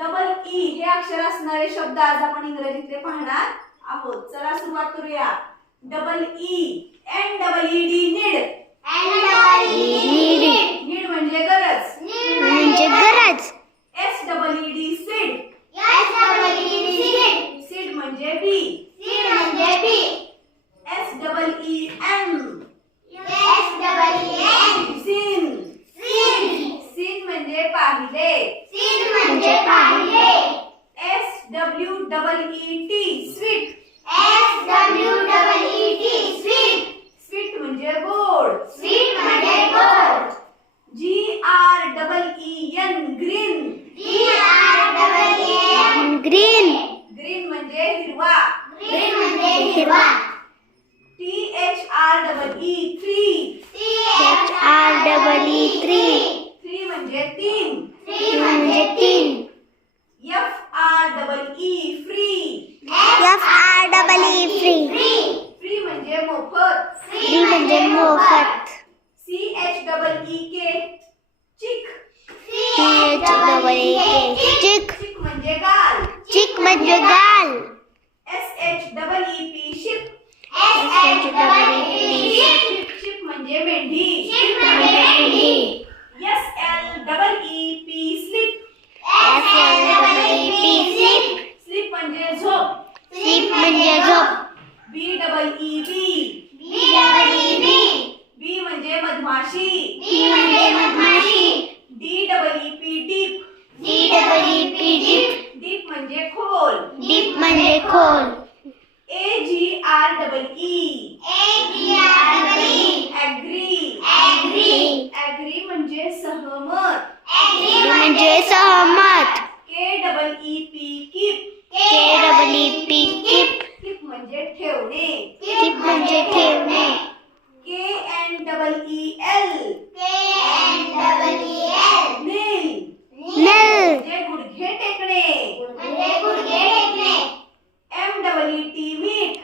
Double E हे अक्षर असणारे शब्द आज आपण इंग्रजीतले पाहणार आहोत. चला सुरुवात करूया. Double E N double E D need need need म्हणजे गरज. म्हणजे गरज. S double E D seed seed म्हणजे B S double E M seen seen म्हणजे पाहिले. म्हणजे पाहिले S W double E T sweet sweet म्हणजे गोड. G R double E N green green green म्हणजे हिरवा. हिरवा. T H R double E three H R double E three three म्हणजे तीन म्हणजे तीन F R double E free F R double E free free म्हणजे मोफत म्हणजे मोफत सी एच डबल ई के चिक टी एच डबल ई के चिक चिक म्हणजे गाल. चिक म्हणजे गाल. S H double E P ship H double E ship ship म्हणजे मेंढी. म्हणजे S L double E P slip F L double E P sleep slip म्हणजे झोप. स्लीप म्हणजे झोप. बी डबल ई बी म्हणजे सहमत K double E P keep K double E P keep keep म्हणजे ठेवणे कीप म्हणजे ठेवणे K N double E L kneel नल म्हणजे गुडघे टेकणे M double E T meet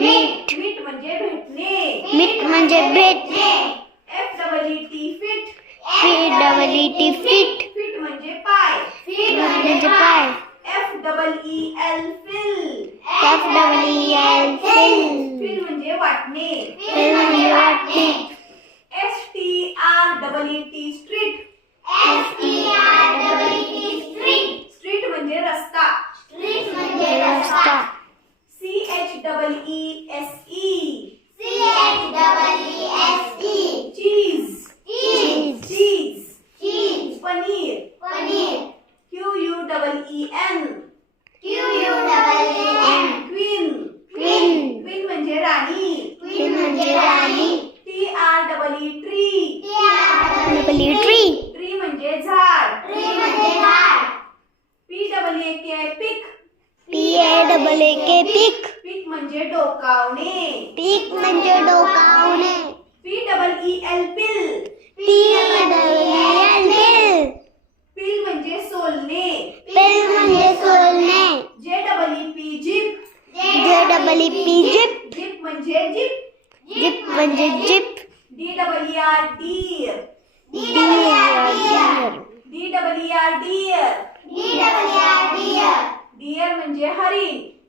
मीठ मीट म्हणजे भेटणे मीठ म्हणजे भेटणे पाय F double E L feel F double E L feel feel म्हणजे वाटणे. फिल म्हणजे वाटणे. S T R double E T street street म्हणजे रस्ता. म्हणजे रस्ता. C H double E S E cheese cheese cheese paneer Q U double E N queen queen queen म्हणजे राणी क्वीन म्हणजे राणी T R double E tree double E tree tree म्हणजे झाड P double A के pick P A के peak. Pick म्हणजे डोकावणे. Peak म्हणजे डोकावणे. P double E L peel. P double E L peel. Peel म्हणजे सोलणे. पिल म्हणजे सोलणे. J double E P jeep. J double E P jeep. Jeep म्हणजे jeep. Jeep म्हणजे jeep. D double E R D E R deer. Deer हरिण D double E R होते W double E E D feed म्हणजे अन्न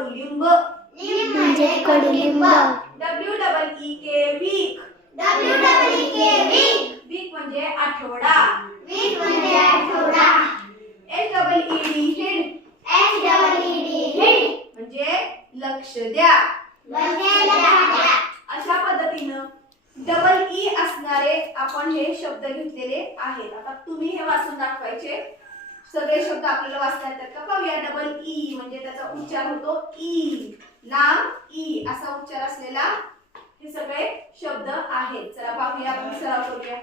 म्हणजे कडुलिंब. म्हणजे कडुलिंब. डब्ल्यू डबल ई के वीक. वीक. म्हणजे आठवडा. H double E D heed म्हणजे लक्ष द्या. अशा पद्धतीनं डबल ई असणारे आपण हे शब्द घेतलेले आहेत. आता तुम्ही हे वाचून दाखवायचे. सगळे शब्द आपल्याला वाचता येतात का? पाहूया. डबल ई e म्हणजे त्याचा उच्चार होतो ई लांब ई असा उच्चार असलेला हे सगळे शब्द आहेत. चला पाहूया. आपण सराव करूया.